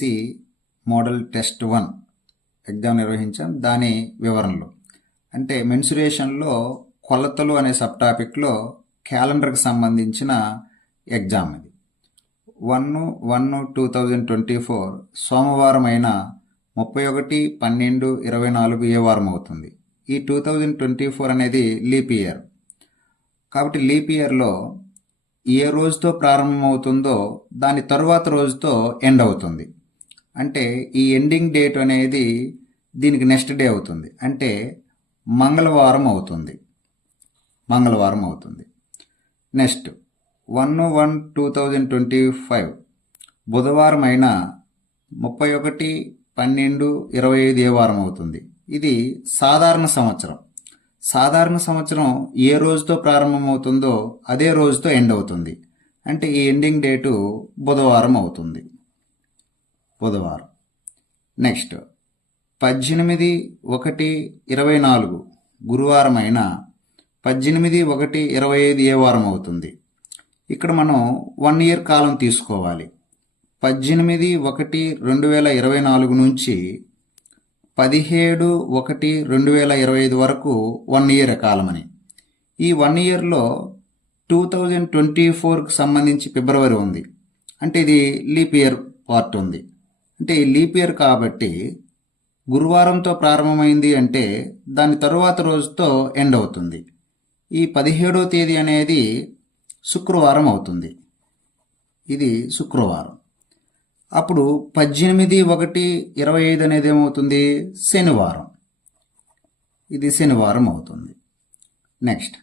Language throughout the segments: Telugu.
డిఎస్సి మోడల్ టెస్ట్ 1 ఎగ్జామ్ నిర్వహించాం. దాని వివరణలు అంటే మెన్సురేషన్లో కొలతలు అనే సబ్ టాపిక్లో క్యాలెండర్కి సంబంధించిన ఎగ్జామ్ ఇది. 1/1/2024 సోమవారం అయిన 31/12/24 ఏ వారం అవుతుంది. ఈ 2024 అనేది లీప్ ఇయర్ కాబట్టి లీప్ ఇయర్లో ఏ రోజుతో ప్రారంభమవుతుందో దాని తరువాత రోజుతో ఎండ్ అవుతుంది. అంటే ఈ ఎండింగ్ డేట్ అనేది దీనికి నెక్స్ట్ డే అవుతుంది, అంటే మంగళవారం అవుతుంది. నెక్స్ట్ 1/1/2025 బుధవారం అయిన 31/12/25 ఏ వారం అవుతుంది. ఇది సాధారణ సంవత్సరం. సాధారణ సంవత్సరం ఏ రోజుతో ప్రారంభమవుతుందో అదే రోజుతో ఎండ్ అవుతుంది, అంటే ఈ ఎండింగ్ డేటు బుధవారం అవుతుంది. నెక్స్ట్ 18/1/24 గురువారం అయిన 18/1/25 ఏ వారం అవుతుంది. ఇక్కడ మనం 1 ఇయర్ కాలం తీసుకోవాలి. 18/1/2024 నుంచి 17/1/2025 వరకు 1 ఇయర్ కాలమని. ఈ 1 ఇయర్లో 2024కి సంబంధించి ఫిబ్రవరి ఉంది, అంటే ఇది లీప్ ఇయర్ పార్ట్ ఉంది. అంటే ఈ లీప్ ఇయర్ కాబట్టి గురువారంతో ప్రారంభమైంది అంటే దాని తరువాత రోజుతో ఎండ్ అవుతుంది. ఈ 17వ తేదీ అనేది శుక్రవారం అవుతుంది. ఇది శుక్రవారం. అప్పుడు 18/1/25 అనేది ఏమవుతుంది, శనివారం. ఇది శనివారం అవుతుంది. నెక్స్ట్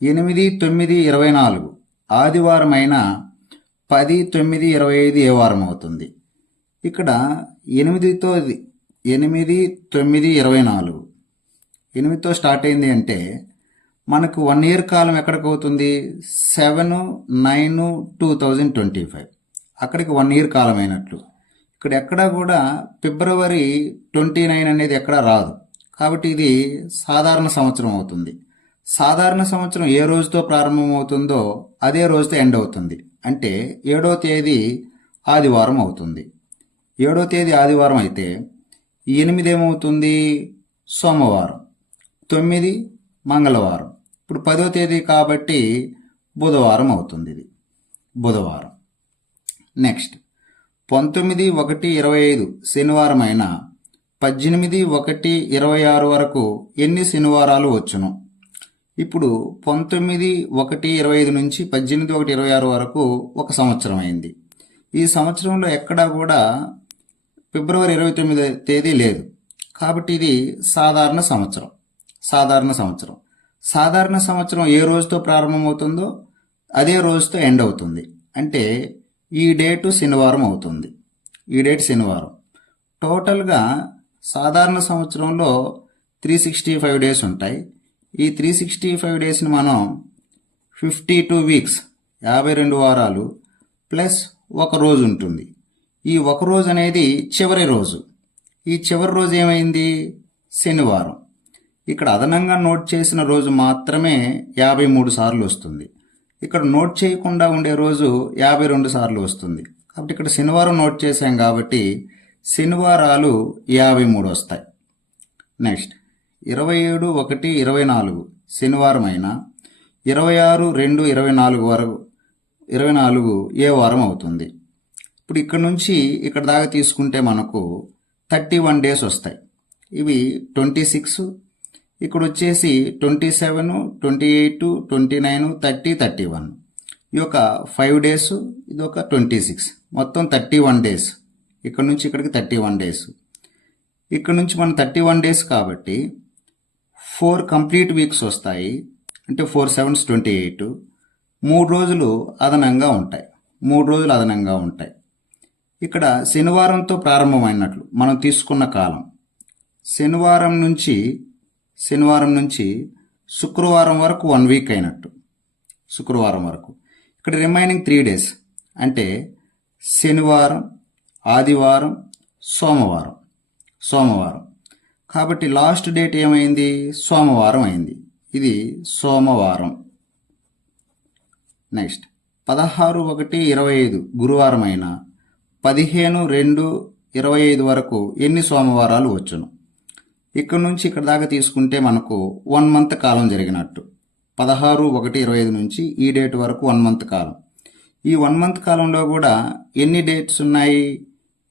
8/9/24 ఆదివారం అయిన 10/9/25 ఏ వారం అవుతుంది. ఇక్కడ 8/9/24 8తో స్టార్ట్ అయింది అంటే మనకు 1 ఇయర్ కాలం ఎక్కడికి అవుతుంది, 7/9/2025 అక్కడికి 1 ఇయర్ కాలం అయినట్లు. ఇక్కడ ఎక్కడా కూడా ఫిబ్రవరి 29 అనేది ఎక్కడా రాదు, కాబట్టి ఇది సాధారణ సంవత్సరం అవుతుంది. సాధారణ సంవత్సరం ఏ రోజుతో ప్రారంభమవుతుందో అదే రోజుతో ఎండ్ అవుతుంది, అంటే 7వ తేదీ ఆదివారం అవుతుంది. 7వ తేదీ ఆదివారం అయితే 8 ఏమవుతుంది, సోమవారం. 9 మంగళవారం. ఇప్పుడు 10వ తేదీ కాబట్టి బుధవారం అవుతుంది. ఇది బుధవారం. నెక్స్ట్ 19/1/25 శనివారం అయిన 18/1/26 వరకు ఎన్ని శనివారాలు వచ్చును. ఇప్పుడు 19/1/25 నుంచి 18/1/26 వరకు ఒక సంవత్సరం అయింది. ఈ సంవత్సరంలో ఎక్కడా కూడా ఫిబ్రవరి 29వ తేదీ లేదు, కాబట్టి ఇది సాధారణ సంవత్సరం. సాధారణ సంవత్సరం ఏ రోజుతో ప్రారంభమవుతుందో అదే రోజుతో ఎండ్ అవుతుంది, అంటే ఈ డేటు శనివారం అవుతుంది. టోటల్గా సాధారణ సంవత్సరంలో 365 డేస్ ఉంటాయి. ఈ 365 డేస్ని మనం 52 వీక్స్ 52 వారాలు ప్లస్ ఒక రోజు ఉంటుంది. ఈ ఒక రోజు అనేది చివరి రోజు. ఈ చివరి రోజు ఏమైంది, శనివారం. ఇక్కడ అదనంగా నోట్ చేసిన రోజు మాత్రమే 53 సార్లు వస్తుంది. ఇక్కడ నోట్ చేయకుండా ఉండే రోజు 52 సార్లు వస్తుంది. కాబట్టి ఇక్కడ శనివారం నోట్ చేశాం కాబట్టి శనివారాలు 53 వస్తాయి. నెక్స్ట్ 27/1/24 శనివారం అయినా 26/2/24 వరకు 24 ఏ వారం అవుతుంది. ఇప్పుడు ఇక్కడ నుంచి ఇక్కడ దాకా తీసుకుంటే మనకు 31 డేస్ వస్తాయి. ఇవి 26, ఇక్కడ వచ్చేసి 27, 28, 29, 30, 31. ఈ యొక్క 5 డేస్, ఇది ఒక 26, మొత్తం 31 డేస్. ఇక్కడ నుంచి ఇక్కడికి 31 డేస్. ఇక్కడ నుంచి మనం 31 డేస్ కాబట్టి 4 కంప్లీట్ వీక్స్ వస్తాయి, అంటే 4 7s 28. 3 రోజులు అదనంగా ఉంటాయి. ఇక్కడ శనివారంతో ప్రారంభమైనట్లు మనం తీసుకున్న కాలం శనివారం నుంచి శుక్రవారం వరకు 1 వీక్ అయినట్టు. శుక్రవారం వరకు ఇక్కడ రిమైనింగ్ 3 డేస్, అంటే శనివారం, ఆదివారం, సోమవారం. కాబట్టి లాస్ట్ డేట్ ఏమైంది, సోమవారం అయింది. ఇది సోమవారం. నెక్స్ట్ 16/1/25 గురువారం అయిన 15/2/25 వరకు ఎన్ని సోమవారాలు వచ్చును? ఇక్కడ నుంచి ఇక్కడ దాకా తీసుకుంటే మనకు 1 మంత్ కాలం జరిగినట్టు. 16/1/25 నుంచి ఈ డేట్ వరకు 1 మంత్ కాలం. ఈ 1 మంత్ కాలంలో కూడా ఎన్ని డేట్స్ ఉన్నాయి?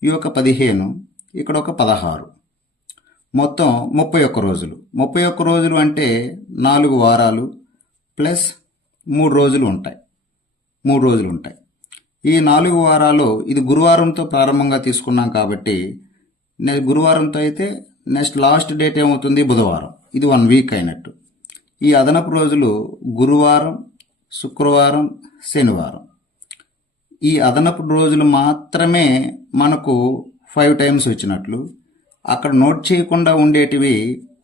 ఈ యొక్క 15, ఇక్కడ ఒక 16, మొత్తం 31 రోజులు. 31 రోజులు అంటే 4 వారాలు ప్లస్ 3 రోజులు ఉంటాయి. 3 రోజులు ఉంటాయి. ఈ 4 వారాలు ఇది గురువారంతో ప్రారంభంగా తీసుకున్నాం కాబట్టి గురువారంతో అయితే నెక్స్ట్ లాస్ట్ డేట్ ఏమవుతుంది? బుధవారం. ఇది 1 వీక్ అయినట్టు. ఈ అదనపు రోజులు గురువారం, శుక్రవారం, శనివారం. ఈ అదనపు రోజులు మాత్రమే మనకు 5 టైమ్స్ వచ్చినట్లు. అక్కడ నోట్ చేయకుండా ఉండేటివి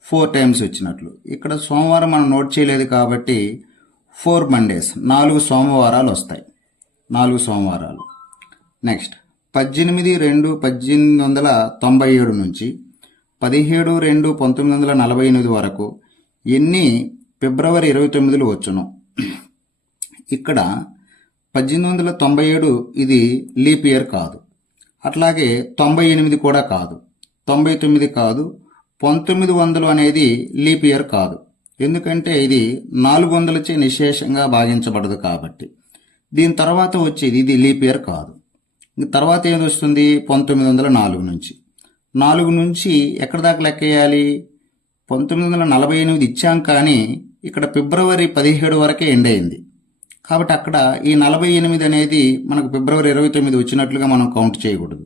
4 టైమ్స్ వచ్చినట్లు. ఇక్కడ సోమవారం మనం నోట్ చేయలేదు కాబట్టి 4 మండేస్, 4 సోమవారాలు వస్తాయి. 4 సోమవారాలు. నెక్స్ట్ 18/2/1897 నుంచి 17/2/1948 వరకు ఎన్ని ఫిబ్రవరి 29లు వచ్చును? ఇక్కడ 1897 ఇది లీప్ ఇయర్ కాదు. అట్లాగే 98 కూడా కాదు, 99 కాదు, 1900 అనేది లీప్ ఇయర్ కాదు. ఎందుకంటే ఇది 400చే నిశేషంగా భాగించబడదు కాబట్టి. దీని తర్వాత వచ్చేది ఇది లీప్ ఇయర్ కాదు. తర్వాత ఏది వస్తుంది? 1904 నుంచి. 4 నుంచి ఎక్కడి దాకా లెక్కేయాలి? 1948 ఇచ్చాం కానీ ఇక్కడ ఫిబ్రవరి 17 వరకే ఎండ్ అయింది. కాబట్టి అక్కడ ఈ 48 అనేది మనకు ఫిబ్రవరి 29 వచ్చినట్లుగా మనం కౌంట్ చేయకూడదు.